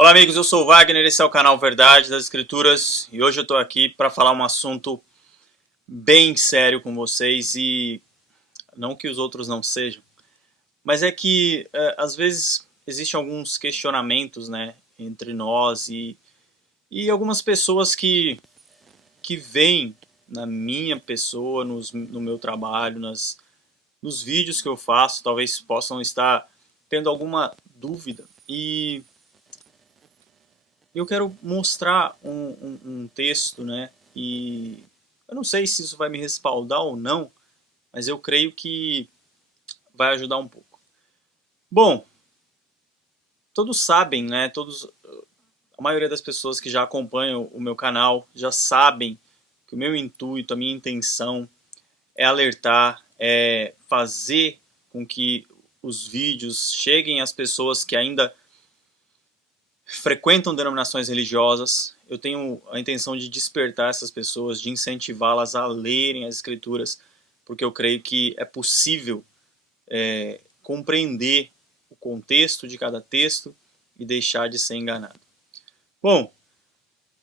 Olá amigos, eu sou o Wagner, esse é o canal Verdade das Escrituras e hoje eu estou aqui para falar um assunto bem sério com vocês e não que os outros não sejam, mas é que às vezes existem alguns questionamentos, né, entre nós e algumas pessoas que veem na minha pessoa, no meu trabalho, nos vídeos que eu faço, talvez possam estar tendo alguma dúvida e eu quero mostrar um texto, né? E eu não sei se isso vai me respaldar ou não, mas eu creio que vai ajudar um pouco. Bom, todos sabem, né? A maioria das pessoas que já acompanham o meu canal já sabem que o meu intuito, a minha intenção é alertar, é fazer com que os vídeos cheguem às pessoas que ainda frequentam denominações religiosas. Eu tenho a intenção de despertar essas pessoas, de incentivá-las a lerem as escrituras, porque eu creio que é possível compreender o contexto de cada texto e deixar de ser enganado. Bom,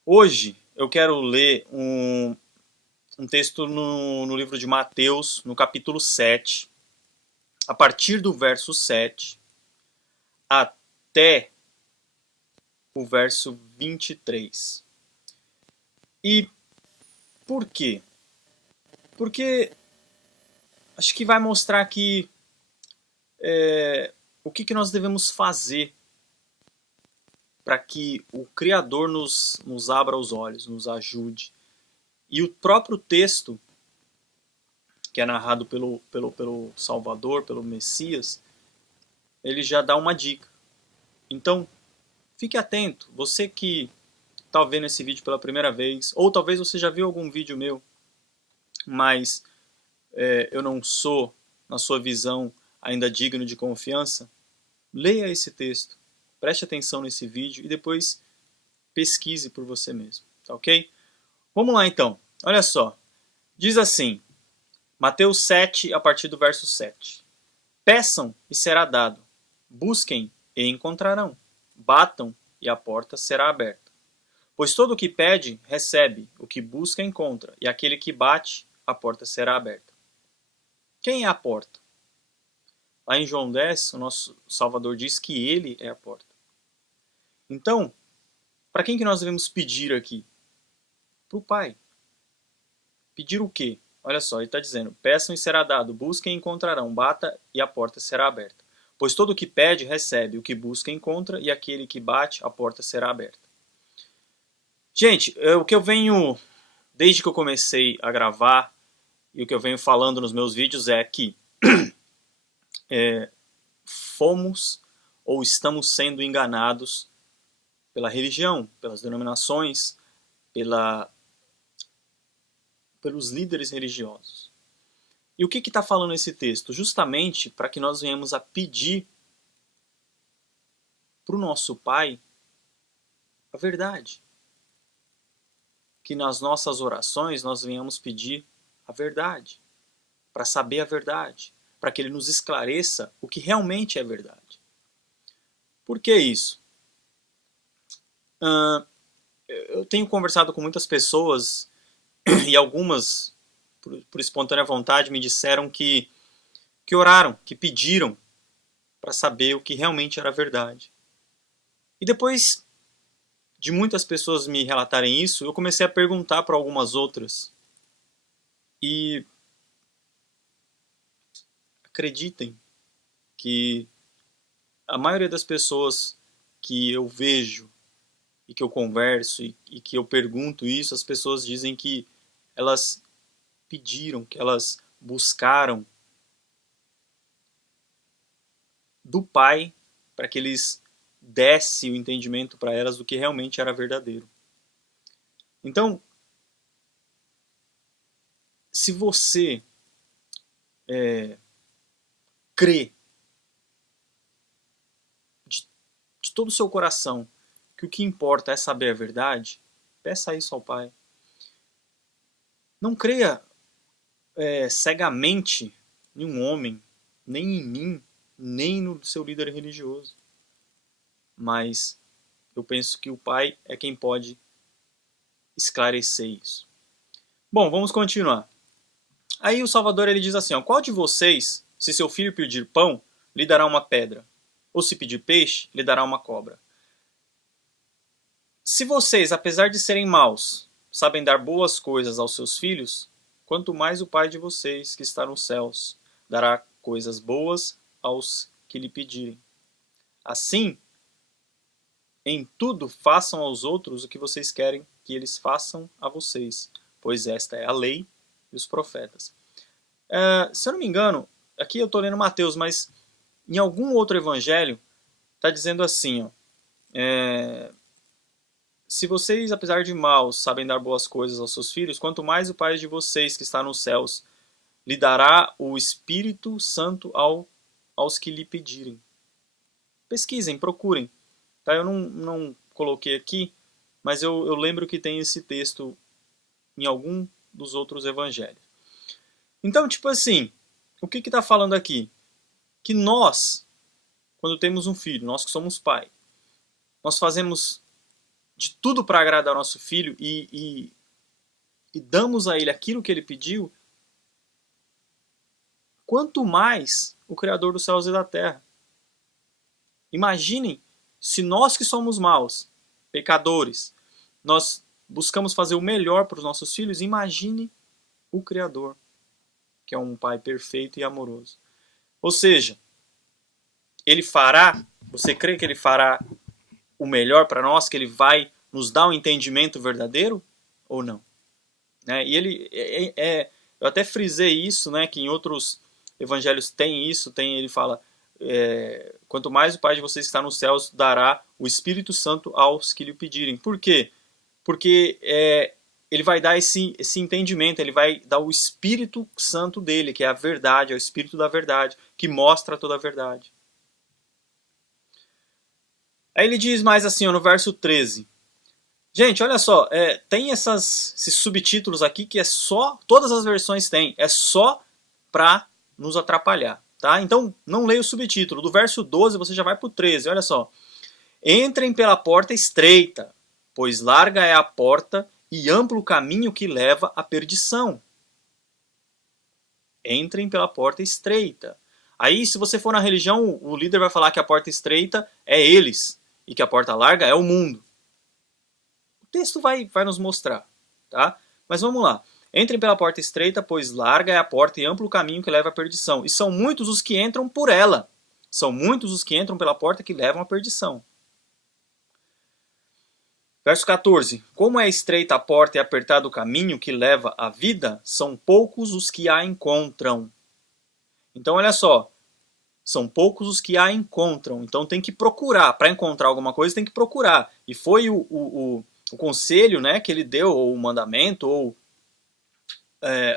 hoje eu quero ler um texto no livro de Mateus, no capítulo 7, a partir do verso 7 até o verso 23. E por quê? Porque acho que vai mostrar aqui o que nós devemos fazer para que o Criador nos abra os olhos, nos ajude. E o próprio texto, que é narrado pelo Salvador, pelo Messias, ele já dá uma dica. Então, fique atento. Você que está vendo esse vídeo pela primeira vez, ou talvez você já viu algum vídeo meu, mas eu não sou, na sua visão, ainda digno de confiança, leia esse texto, preste atenção nesse vídeo e depois pesquise por você mesmo, tá ok? Vamos lá então, olha só, diz assim, Mateus 7, a partir do verso 7. Peçam e será dado, busquem e encontrarão, batam e a porta será aberta. Pois todo o que pede, recebe, o que busca, encontra, e aquele que bate, a porta será aberta. Quem é a porta? Lá em João 10, o nosso Salvador diz que ele é a porta. Então, para quem que nós devemos pedir aqui? Para o Pai. Pedir o quê? Olha só, ele está dizendo, peçam e será dado, busquem e encontrarão, bata e a porta será aberta. Pois todo o que pede, recebe, o que busca, encontra, e aquele que bate, a porta será aberta. Gente, o que eu venho, desde que eu comecei a gravar, e o que eu venho falando nos meus vídeos é que fomos ou estamos sendo enganados pela religião, pelas denominações, pelos líderes religiosos. E o que está falando esse texto? Justamente para que nós venhamos a pedir para o nosso Pai a verdade. Que nas nossas orações nós venhamos pedir a verdade, para saber a verdade, para que Ele nos esclareça o que realmente é verdade. Por que isso? Eu tenho conversado com muitas pessoas e algumas, por espontânea vontade, me disseram que oraram, que pediram para saber o que realmente era verdade. E depois de muitas pessoas me relatarem isso, eu comecei a perguntar para algumas outras. E acreditem que a maioria das pessoas que eu vejo e que eu converso e que eu pergunto isso, as pessoas dizem que elas pediram, que elas buscaram do Pai para que eles desse o entendimento para elas do que realmente era verdadeiro. Então, se você crê de todo o seu coração que o que importa é saber a verdade, peça isso ao Pai. Não creia cegamente em um homem, nem em mim, nem no seu líder religioso. Mas Eu penso que o pai é quem pode esclarecer isso. Bom, vamos continuar. Aí o Salvador ele diz assim, ó, qual de vocês, se seu filho pedir pão, lhe dará uma pedra? Ou se pedir peixe, lhe dará uma cobra? Se vocês, apesar de serem maus, sabem dar boas coisas aos seus filhos, quanto mais o Pai de vocês, que está nos céus, dará coisas boas aos que lhe pedirem. Assim, em tudo façam aos outros o que vocês querem que eles façam a vocês, pois esta é a lei e os profetas. Se eu não me engano, aqui eu estou lendo Mateus, mas em algum outro evangelho está dizendo assim, ó, se vocês, apesar de maus, sabem dar boas coisas aos seus filhos, quanto mais o Pai de vocês que está nos céus lhe dará o Espírito Santo aos que lhe pedirem. Pesquisem, procurem. Tá? Eu não coloquei aqui, mas eu lembro que tem esse texto em algum dos outros evangelhos. Então, tipo assim, o que está falando aqui? Que nós, quando temos um filho, nós que somos pai, nós fazemos de tudo para agradar ao nosso filho e damos a ele aquilo que ele pediu, quanto mais o Criador dos céus e da terra. Imaginem se nós que somos maus, pecadores, nós buscamos fazer o melhor para os nossos filhos, imagine o Criador, que é um pai perfeito e amoroso. Ou seja, ele fará, você crê que ele fará o melhor para nós, que ele vai nos dar um entendimento verdadeiro ou não? E ele eu até frisei isso, né, que em outros evangelhos tem isso, ele fala, quanto mais o Pai de vocês que está nos céus dará o Espírito Santo aos que lhe pedirem. Por quê? Porque ele vai dar esse entendimento, ele vai dar o Espírito Santo dele, que é a verdade, é o Espírito da verdade, que mostra toda a verdade. Aí ele diz mais assim, ó, no verso 13. Gente, olha só, tem esses subtítulos aqui que é só, todas as versões têm, é só para nos atrapalhar, tá? Então, não leia o subtítulo. Do verso 12 você já vai para o 13, olha só. Entrem pela porta estreita, pois larga é a porta e amplo o caminho que leva à perdição. Entrem pela porta estreita. Aí, se você for na religião, o líder vai falar que a porta estreita é eles e que a porta larga é o mundo. O texto vai nos mostrar, tá? Mas vamos lá. Entrem pela porta estreita, pois larga é a porta e amplo o caminho que leva à perdição. E são muitos os que entram por ela. São muitos os que entram pela porta que levam à perdição. Verso 14. Como é estreita a porta e apertado o caminho que leva à vida, são poucos os que a encontram. Então, olha só. São poucos os que a encontram. Então, tem que procurar. Para encontrar alguma coisa, tem que procurar. E foi o conselho, né, que ele deu, ou o mandamento, ou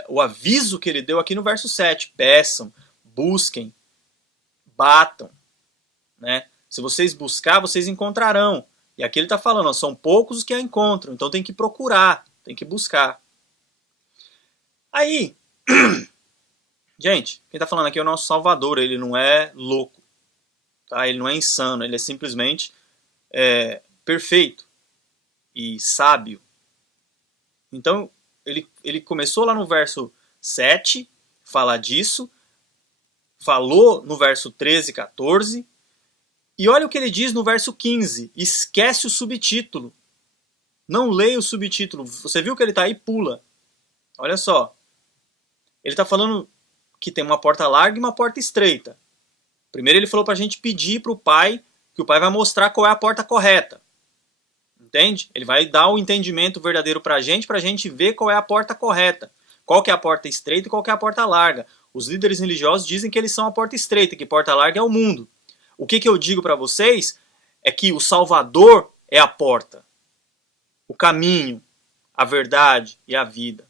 o aviso que ele deu aqui no verso 7. Peçam, busquem, batam. Né? Se vocês buscar, vocês encontrarão. E aqui ele está falando, ó, são poucos os que a encontram. Então tem que procurar, tem que buscar. Aí, gente, quem está falando aqui é o nosso Salvador. Ele não é louco. Tá? Ele não é insano. Ele é simplesmente perfeito e sábio. Então, ele começou lá no verso 7, falar disso, falou no verso 13 e 14, e olha o que ele diz no verso 15, esquece o subtítulo. Não leia o subtítulo. Você viu que ele está aí? Pula. Olha só. Ele está falando que tem uma porta larga e uma porta estreita. Primeiro ele falou para a gente pedir para o Pai, que o Pai vai mostrar qual é a porta correta. Entende? Ele vai dar o entendimento verdadeiro para a gente ver qual é a porta correta. Qual que é a porta estreita e qual que é a porta larga. Os líderes religiosos dizem que eles são a porta estreita, que porta larga é o mundo. O que eu digo para vocês é que o Salvador é a porta. O caminho, a verdade e a vida.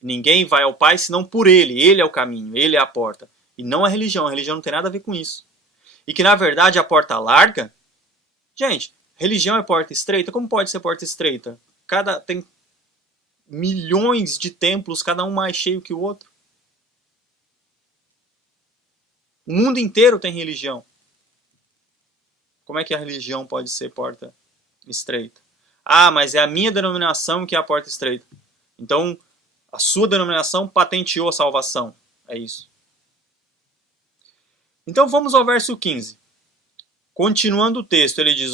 Ninguém vai ao Pai senão por Ele. Ele é o caminho, Ele é a porta. E não a religião. A religião não tem nada a ver com isso. E que na verdade a porta larga... Gente, religião é porta estreita? Como pode ser porta estreita? Tem milhões de templos, cada um mais cheio que o outro. O mundo inteiro tem religião. Como é que a religião pode ser porta estreita? Ah, mas é a minha denominação que é a porta estreita. Então, a sua denominação patenteou a salvação. É isso. Então vamos ao verso 15. Continuando o texto, ele diz,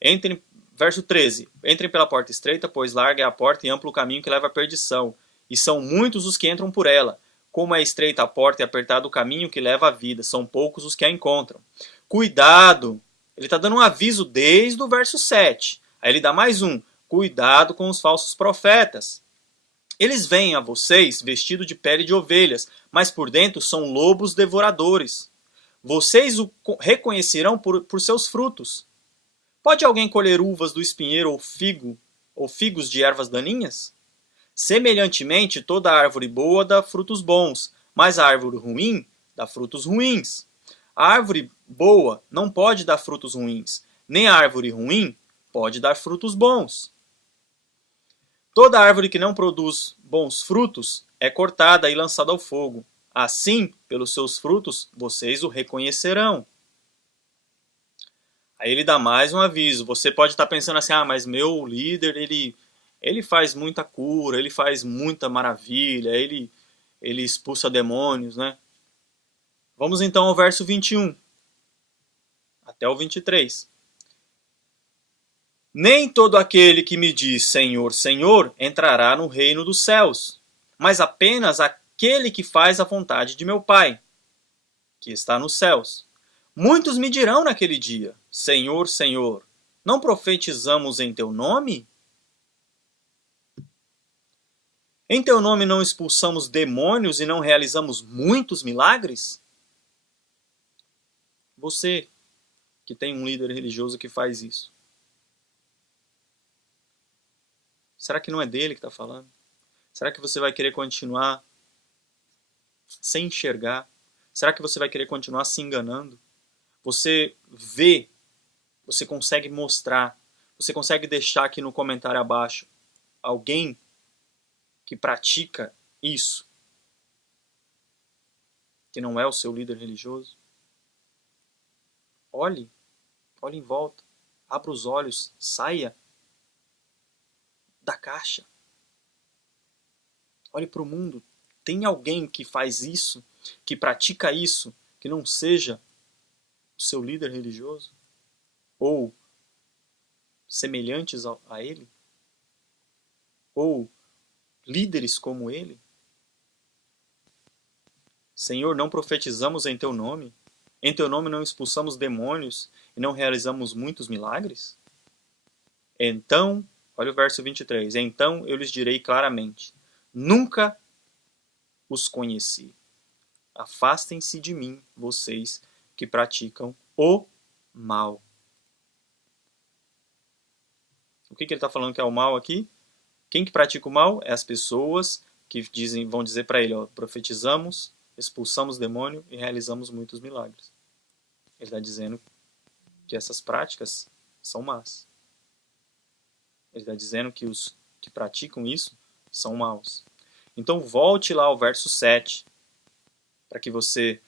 entrem, verso 13, entrem pela porta estreita, pois larga é a porta e amplo o caminho que leva à perdição, e são muitos os que entram por ela. Como é estreita a porta e apertado o caminho que leva à vida, são poucos os que a encontram. Cuidado! Ele está dando um aviso desde o verso 7. Aí ele dá mais um. Cuidado com os falsos profetas. Eles vêm a vocês vestidos de pele de ovelhas, mas por dentro são lobos devoradores. Vocês o reconhecerão por seus frutos. Pode alguém colher uvas do espinheiro ou figos de ervas daninhas? Semelhantemente, toda árvore boa dá frutos bons, mas a árvore ruim dá frutos ruins. A árvore boa não pode dar frutos ruins, nem a árvore ruim pode dar frutos bons. Toda árvore que não produz bons frutos é cortada e lançada ao fogo. Assim, pelos seus frutos, vocês o reconhecerão. Aí ele dá mais um aviso. Você pode estar pensando assim, mas meu líder, ele faz muita cura, ele faz muita maravilha, ele expulsa demônios, né? Vamos então ao verso 21 até o 23. Nem todo aquele que me diz Senhor, Senhor entrará no reino dos céus, mas apenas aquele que faz a vontade de meu Pai, que está nos céus. Muitos me dirão naquele dia, Senhor, Senhor, não profetizamos em teu nome? Em teu nome não expulsamos demônios e não realizamos muitos milagres? Você que tem um líder religioso que faz isso. Será que não é dele que está falando? Será que você vai querer continuar sem enxergar? Será que você vai querer continuar se enganando? Você vê, você consegue mostrar, você consegue deixar aqui no comentário abaixo alguém que pratica isso, que não é o seu líder religioso? Olhe em volta, abra os olhos, saia da caixa. Olhe para o mundo. Tem alguém que faz isso, que pratica isso, que não seja o seu líder religioso? Ou semelhantes a ele? Ou líderes como ele? Senhor, não profetizamos em teu nome? Em teu nome não expulsamos demônios e não realizamos muitos milagres? Então, olha o verso 23. Então eu lhes direi claramente, nunca os conheci. Afastem-se de mim, vocês que praticam o mal. O que ele está falando que é o mal aqui? Quem que pratica o mal? É as pessoas que vão dizer para ele, profetizamos, expulsamos demônio e realizamos muitos milagres. Ele está dizendo que essas práticas são más. Ele está dizendo que os que praticam isso são maus. Então volte lá ao verso 7, para que você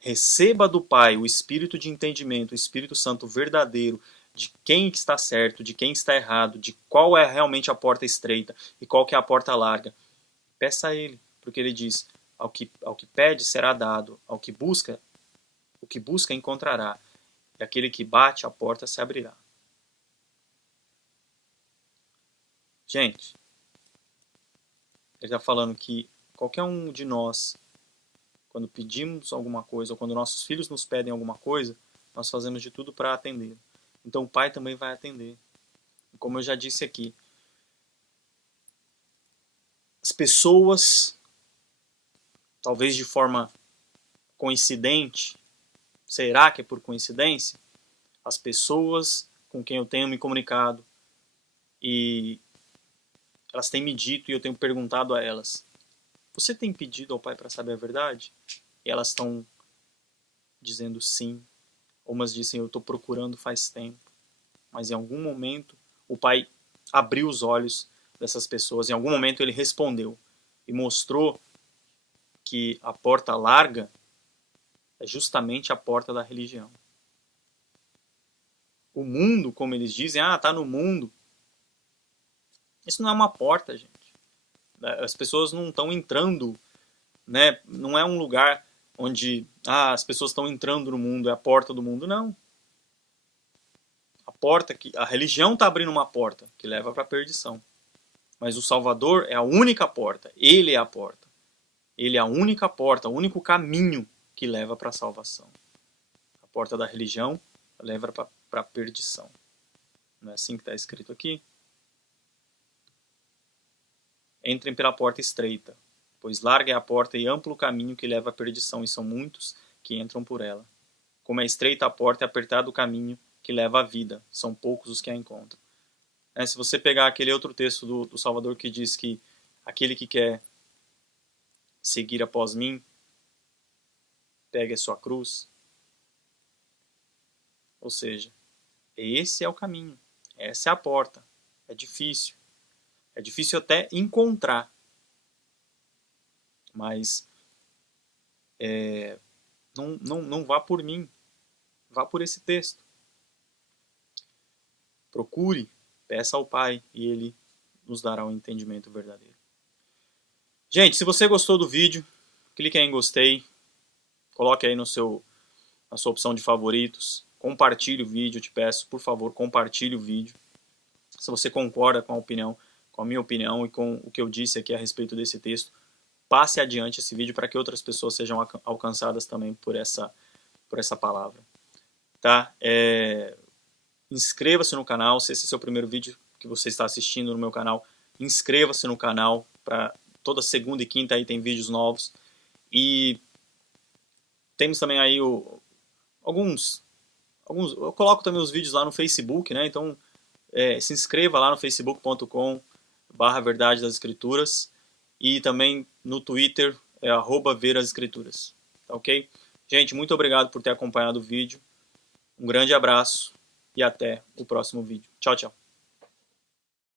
receba do Pai o espírito de entendimento, o Espírito Santo verdadeiro, de quem está certo, de quem está errado, de qual é realmente a porta estreita e qual que é a porta larga. Peça a Ele, porque Ele diz, ao que pede será dado, o que busca encontrará, e aquele que bate a porta se abrirá. Gente, ele está falando que qualquer um de nós, quando pedimos alguma coisa, ou quando nossos filhos nos pedem alguma coisa, nós fazemos de tudo para atender. Então o Pai também vai atender. Como eu já disse aqui, as pessoas, talvez de forma coincidente, será que é por coincidência? As pessoas com quem eu tenho me comunicado e elas têm me dito e eu tenho perguntado a elas, você tem pedido ao Pai para saber a verdade? E elas estão dizendo sim. Umas dizem, eu estou procurando faz tempo. Mas em algum momento o Pai abriu os olhos dessas pessoas. Em algum momento ele respondeu e mostrou que a porta larga é justamente a porta da religião. o mundo, como eles dizem, está no mundo. Isso não é uma porta, gente. As pessoas não estão entrando, né? Não é um lugar onde as pessoas estão entrando no mundo, é a porta do mundo, não. A religião está abrindo uma porta que leva para a perdição. Mas o Salvador é a única porta, ele é a porta. Ele é a única porta, o único caminho que leva para a salvação. A porta da religião leva para a perdição. Não é assim que está escrito aqui? Entrem pela porta estreita, pois larga é a porta e amplo o caminho que leva à perdição, e são muitos que entram por ela. Como é estreita a porta e apertado o caminho que leva à vida, são poucos os que a encontram. Se você pegar aquele outro texto do Salvador que diz que aquele que quer seguir após mim, pegue a sua cruz. Ou seja, esse é o caminho, essa é a porta. É difícil até encontrar, mas não vá por mim, vá por esse texto. Procure, peça ao Pai e Ele nos dará um entendimento verdadeiro. Gente, se você gostou do vídeo, clique aí em gostei, coloque aí na sua opção de favoritos, compartilhe o vídeo, eu te peço, por favor, compartilhe o vídeo. Se você concorda com a minha opinião e com o que eu disse aqui a respeito desse texto, passe adiante esse vídeo para que outras pessoas sejam alcançadas também por essa palavra. Tá? Inscreva-se no canal, se esse é o seu primeiro vídeo que você está assistindo no meu canal, inscreva-se no canal, para toda segunda e quinta aí tem vídeos novos. E temos também aí alguns, eu coloco também os vídeos lá no Facebook, né? Então se inscreva lá no facebook.com/verdade das escrituras e também no Twitter @verasescrituras, tá ok? Gente, muito obrigado por ter acompanhado o vídeo, um grande abraço e até o próximo vídeo. Tchau, tchau.